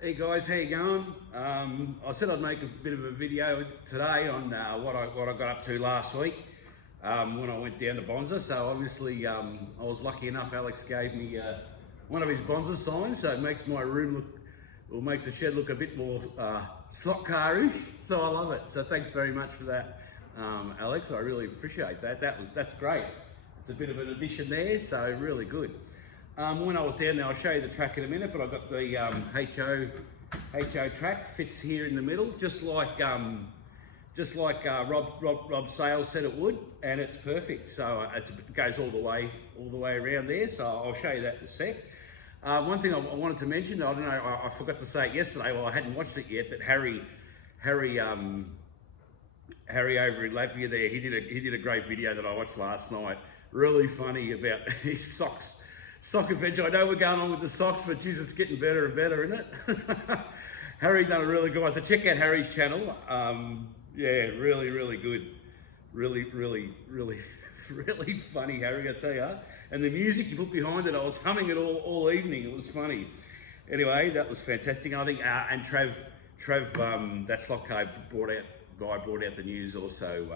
Hey guys, how you going? I said I'd make a bit of a video today on what I got up to last week when I went down to Bonza. So obviously I was lucky enough. Alex gave me one of his Bonza signs, so it makes my room look, or makes the shed look a bit more SLOTCAR-ish. So I love it. So thanks very much for that, Alex. I really appreciate that. That's great. It's a bit of an addition there, so really good. When I was down there, I'll show you the track in a minute, but I've got the HO track, fits here in the middle, just like Rob Sales said it would, and it's perfect. So it goes all the way around there. So I'll show you that in a sec. One thing I wanted to mention, I don't know, I forgot to say it yesterday. Well, I hadn't watched it yet. That Harry over in Latvia there, he did a great video that I watched last night. Really funny about his sock adventure. I know we're going on with the socks, but geez, it's getting better and better, isn't it? Harry done a really good one. So check out Harry's channel. Yeah, really good. Really funny, Harry, I tell you. And the music you put behind it, I was humming it all evening. It was funny. Anyway, that was fantastic. I think, and Trev, that SLOTCAR guy brought out the news also.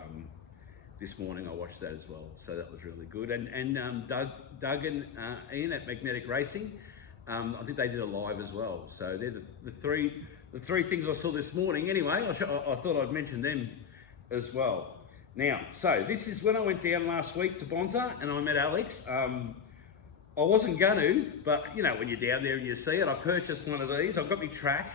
This morning I watched that as well, so that was really good. And Doug and Ian at Magnetic Racing, I think they did a live as well. So they're the three things I saw this morning. Anyway, I thought I'd mention them as well. Now, so this is when I went down last week to Bonza and I met Alex. I wasn't going to, but you know, when you're down there and you see it, I purchased one of these. I've got my track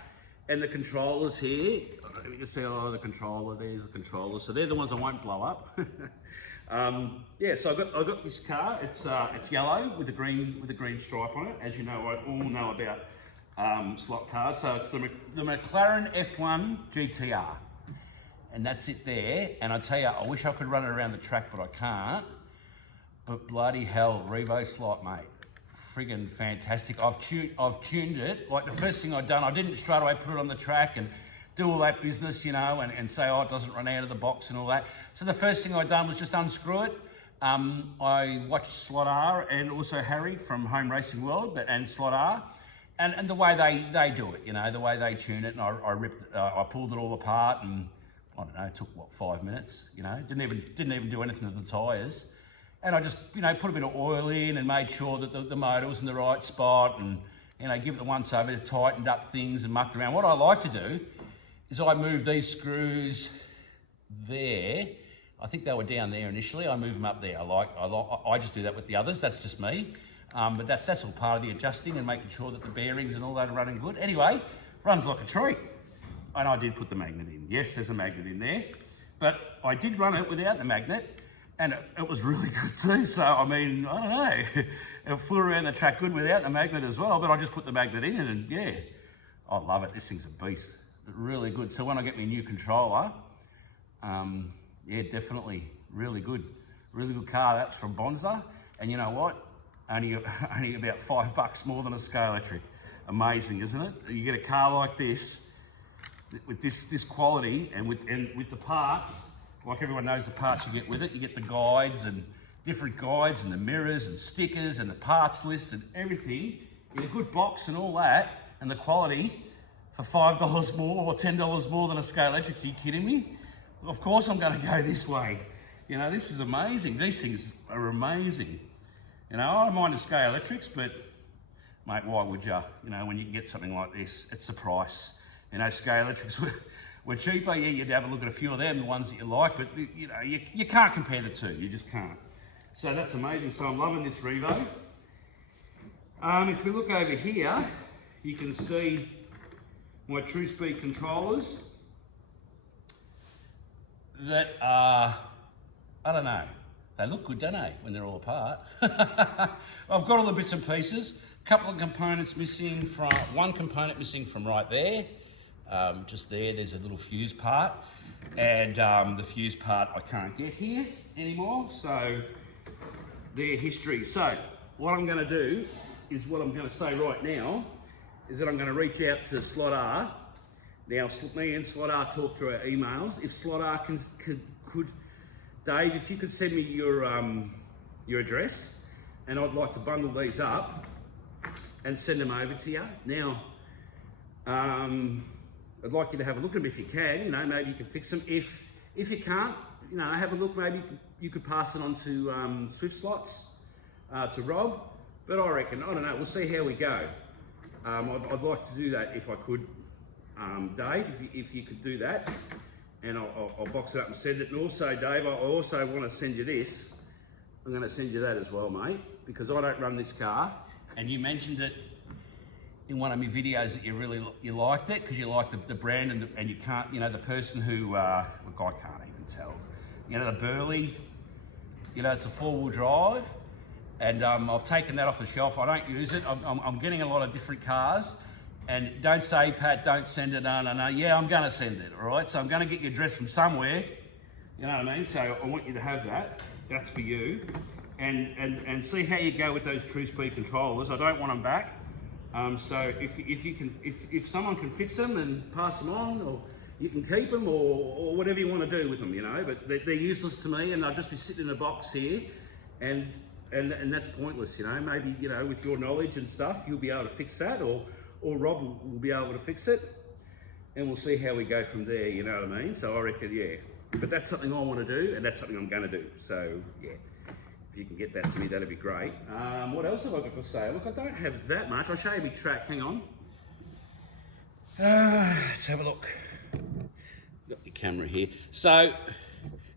and the controllers here. You can see, oh, the controller, there's the controller. So they're the ones I won't blow up. Yeah, so I got this car. It's yellow with a green stripe on it. As you know, I all know about slot cars. So it's the McLaren F1 GTR. And that's it there. And I tell you, I wish I could run it around the track, but I can't. But bloody hell, Revo slot, mate. Friggin' fantastic. I've tuned it. Like the first thing I'd done, I didn't straight away put it on the track and do all that business, you know, and say, oh, it doesn't run out of the box and all that. So the first thing I'd done was just unscrew it. I watched SLOTCAR and also Harry from Home Racing World and SLOTCAR, and the way they do it, you know, the way they tune it. And I pulled it all apart, and I don't know, it took what, 5 minutes, you know, didn't even do anything to the tyres. And I just, you know, put a bit of oil in and made sure that the motor was in the right spot, and, you know, give it the once over, tightened up things and mucked around. What I like to do is I move these screws there. I think they were down there initially. I move them up there. I just do that with the others. That's just me. But that's all part of the adjusting and making sure that the bearings and all that are running good. Anyway, runs like a treat. And I did put the magnet in. Yes, there's a magnet in there, but I did run it without the magnet, and it was really good too. So, I mean, I don't know. It flew around the track good without the magnet as well, but I just put the magnet in, and yeah, I love it. This thing's a beast. Really good. So when I get my new controller, yeah, definitely really good car. That's from Bonza, and you know what? Only about $5 more than a Scale Electric. Amazing, isn't it? You get a car like this with this quality, and with the parts. Like everyone knows the parts you get with it. You get the guides and different guides and the mirrors and stickers and the parts list and everything in a good box and all that, and the quality for $5 more or $10 more than a Scale Electric. Are you kidding me? Of course I'm going to go this way. You know, this is amazing. These things are amazing. You know, I don't mind the Scale Electrics, but mate, why would you? You know, when you can get something like this, it's the price. You know, Scale Electrics were cheaper. Yeah, you'd have a look at a few of them, the ones that you like, but you know, you can't compare the two. You just can't. So that's amazing. So I'm loving this Revo. If we look over here, you can see my True Speed controllers that are, I don't know, they look good, don't they, when they're all apart. I've got all the bits and pieces, a couple of components missing from, one component missing from right there, just there's a little fuse part, and the fuse part I can't get here anymore, so they're history. So what I'm going to do is what I'm going to say right now is that I'm going to reach out to SLOTCAR. Now, me and SLOTCAR talk through our emails. If SLOTCAR could, Dave, if you could send me your address, and I'd like to bundle these up and send them over to you. Now, I'd like you to have a look at them if you can. You know, maybe you can fix them. If you can't, you know, have a look. Maybe you could pass it on to Swift Slots, to Rob. But I reckon, I don't know. We'll see how we go. I'd like to do that if I could, Dave. If you could do that, and I'll box it up and send it. And also, Dave, I also want to send you this. I'm going to send you that as well, mate, because I don't run this car, and you mentioned it in one of my videos that you liked it because you like the brand and you can't, you know, the person who look, I can't even tell, you know, the Burley, you know, it's a 4-wheel drive, and I've taken that off the shelf. I don't use it. I'm getting a lot of different cars, and don't say, Pat, don't send it. No. Yeah, I'm going to send it. All right, so I'm going to get your address from somewhere. You know what I mean? So I want you to have that. That's for you, and see how you go with those true speed controllers. I don't want them back. So if someone can fix them and pass them on, or you can keep them, or whatever you want to do with them, you know. But they're useless to me, and they'll just be sitting in a box here, and that's pointless, you know. Maybe, you know, with your knowledge and stuff, you'll be able to fix that, or Rob will be able to fix it, and we'll see how we go from there. You know what I mean? So I reckon, yeah. But that's something I want to do, and that's something I'm going to do. So yeah. If you can get that to me, that'd be great. What else have I got to say? Look, I don't have that much. I'll show you my track. Hang on. Let's have a look. Got the camera here. So,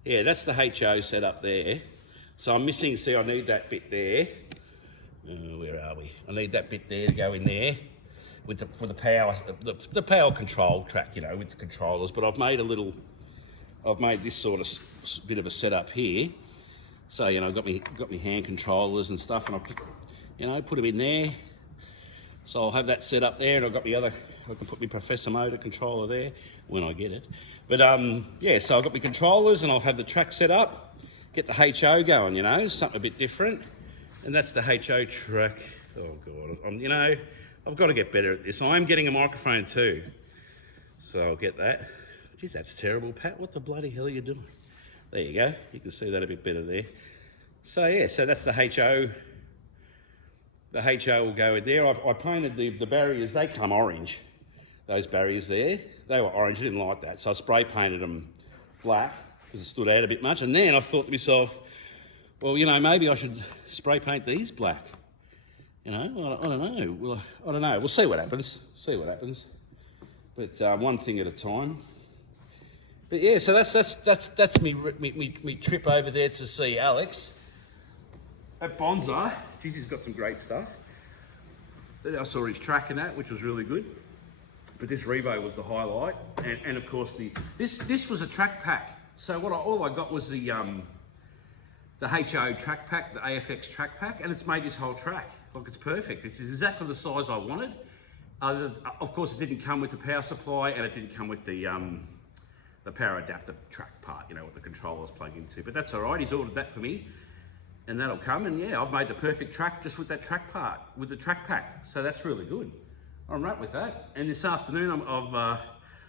yeah, that's the HO set up there. So I'm missing, see, I need that bit there. Where are we? I need that bit there to go in there with for the power, the power control track, you know, with the controllers. But I've made this sort of bit of a setup here. So, you know, I've got me hand controllers and stuff, and I'll put them in there. So I'll have that set up there, and I've got I can put my Professor Motor controller there when I get it. But yeah, so I've got my controllers, and I'll have the track set up, get the HO going, you know, something a bit different. And that's the HO track. Oh God, you know, I've got to get better at this. I'm getting a microphone too, so I'll get that. Geez, that's terrible, Pat. What the bloody hell are you doing? There you go. You can see that a bit better there. So yeah, so that's the HO. The HO will go in there. I painted the barriers. They come orange. Those barriers there, they were orange. I didn't like that, so I spray painted them black because it stood out a bit much. And then I thought to myself, well, you know, maybe I should spray paint these black. You know, I don't know. Well, I don't know. We'll see what happens. See what happens. But one thing at a time. But yeah, so that's me trip over there to see Alex at Bonza. Geez, he's got some great stuff. I saw his track in that, which was really good. But this Revo was the highlight, and of course this was a track pack. So all I got was the HO track pack, the AFX track pack, and it's made this whole track. Look, it's perfect. It's exactly the size I wanted. Of course, it didn't come with the power supply, and it didn't come with the power adapter track part, you know, what the controllers plug into. But that's all right. He's ordered that for me, and that'll come. And yeah, I've made the perfect track just with that track part, with the track pack. So that's really good. I'm right with that. And this afternoon, I've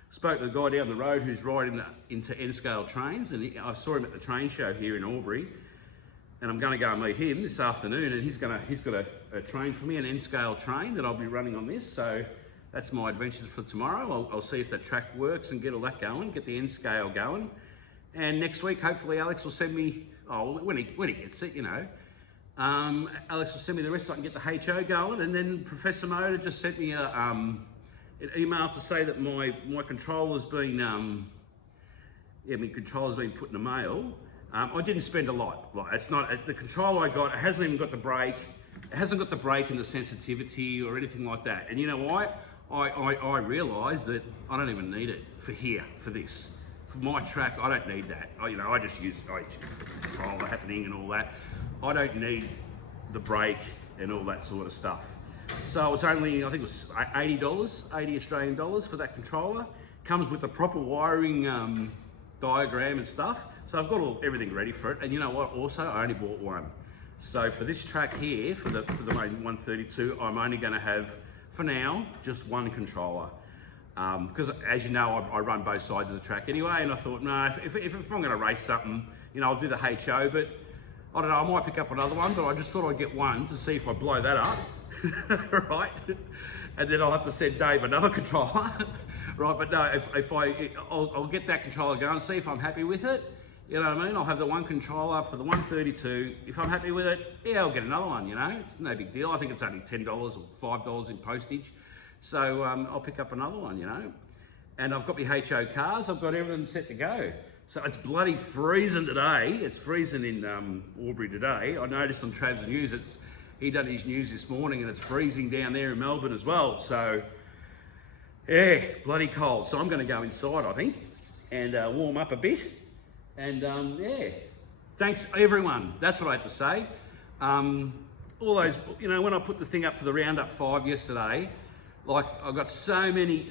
spoke to the guy down the road who's riding into N-scale trains, and I saw him at the train show here in Albury. And I'm going to go and meet him this afternoon, and he's got a train for me, an N-scale train that I'll be running on this. So that's my adventures for tomorrow. I'll see if that track works and get all that going, get the N-scale going. And next week, hopefully, Alex will send me, when he gets it, you know, Alex will send me the rest so I can get the HO going. And then Professor Motor just sent me an email to say that my controller's been, my controller's been put in the mail. I didn't spend a lot. Like, it's not the controller I got. It hasn't even got the brake. It hasn't got the brake and the sensitivity or anything like that. And you know what? I realised that I don't even need it for here, for this. For my track, I don't need that. I just use the controller happening and all that. I don't need the brake and all that sort of stuff. So it was only, I think it was $80, 80 Australian dollars for that controller. Comes with a proper wiring diagram and stuff. So I've got everything ready for it. And you know what? Also, I only bought one. So for this track here, for the main 132, I'm only going to have, for now, just one controller. Because as you know, I run both sides of the track anyway, and I thought, no, if I'm going to race something, you know, I'll do the HO, but I don't know, I might pick up another one, but I just thought I'd get one to see if I blow that up. right? And then I'll have to send Dave another controller, right? But no, I'll get that controller going, see if I'm happy with it. You know what I mean? I'll have the one controller for the 132. If I'm happy with it, yeah, I'll get another one, you know? It's no big deal. I think it's only $10 or $5 in postage. So I'll pick up another one, you know? And I've got my HO cars. I've got everything set to go. So it's bloody freezing today. It's freezing in Albury today. I noticed on Trav's news, he done his news this morning, and it's freezing down there in Melbourne as well. So, yeah, bloody cold. So I'm going to go inside, I think, and warm up a bit. And yeah, thanks everyone. That's what I have to say. All those, you know, when I put the thing up for the Roundup 5 yesterday, like I got so many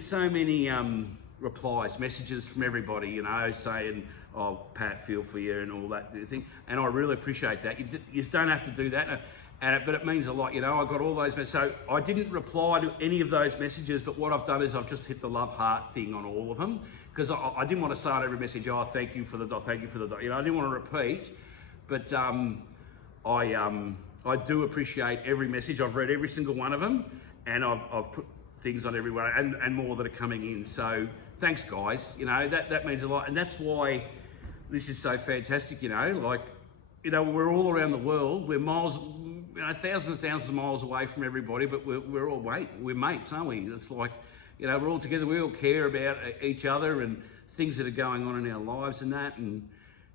replies, messages from everybody, you know, saying, "Oh, Pat, feel for you," and all that thing. And I really appreciate that. You just don't have to do that, but it means a lot, you know. I got all those messages. So I didn't reply to any of those messages, but what I've done is I've just hit the love heart thing on all of them, because I didn't want to say on every message, "Oh, thank you for the dot, thank you for the dot." You know, I didn't want to repeat, but I do appreciate every message. I've read every single one of them, and I've put things on every one, and more that are coming in. So thanks, guys. You know, that means a lot, and that's why this is so fantastic. You know, like, you know, we're all around the world. We're miles, you know, thousands and thousands of miles away from everybody, but we're all we're mates, aren't we? It's like, you know, we're all together. We all care about each other and things that are going on in our lives and that, and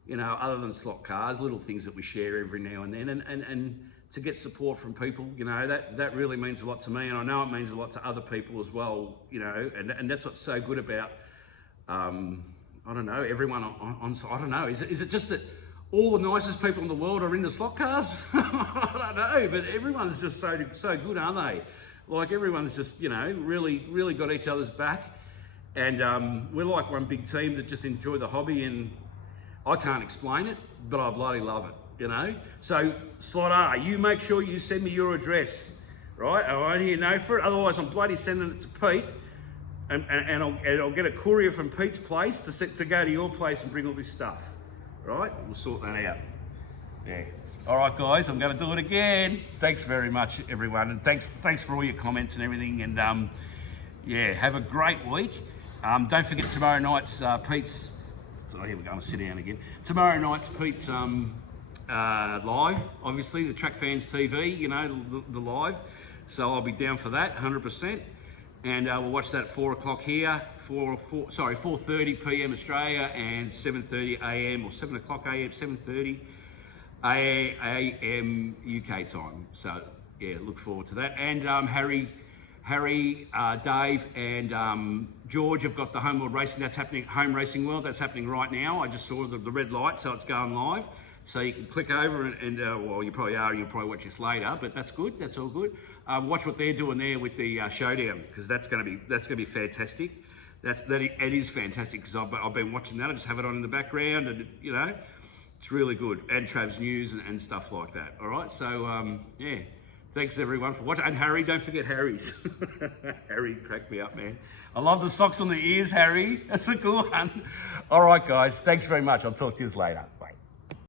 you know, other than slot cars, little things that we share every now and then, and to get support from people, you know, that really means a lot to me, and I know it means a lot to other people as well, you know, and that's what's so good about, I don't know, everyone on I don't know, is it just that all the nicest people in the world are into slot cars? I don't know, but everyone's just so good, aren't they? Like, everyone's just, you know, really got each other's back, and we're like one big team that just enjoy the hobby, and I can't explain it, but I bloody love it, you know? So, SLOTCAR, you make sure you send me your address, right? I won't hear no for it, otherwise I'm bloody sending it to Pete, and I'll get a courier from Pete's place to go to your place and bring all this stuff, right? We'll sort that out. Yeah. All right, guys, I'm going to do it again. Thanks very much, everyone, and thanks for all your comments and everything, and yeah, have a great week. Don't forget tomorrow night's Pete's. Oh, here we go, I'm gonna sit down again. Tomorrow night's Pete's live, obviously, the Track Fans TV, you know, the live. So I'll be down for that, 100%. And we'll watch that at 4 o'clock here, 4:30 p.m. Australia, and 7:30 a.m. or 7 o'clock a.m., 7:30 a.m. UK time. So yeah, look forward to that. And Harry, Dave, and George have got the Home World Racing. That's happening. Home Racing World. That's happening right now. I just saw the red light, so it's going live. So you can click over and well, you probably are. You'll probably watch this later, but that's good. That's all good. Watch what they're doing there with the showdown, because that's going to be fantastic. It is fantastic, because I've been watching that. I just have it on in the background, and you know, it's really good. And Trav's news and stuff like that. All right. So yeah. Thanks everyone for watching. And Harry, don't forget Harry's. Harry cracked me up, man. I love the socks on the ears, Harry. That's a cool one. All right, guys. Thanks very much. I'll talk to you later. Bye.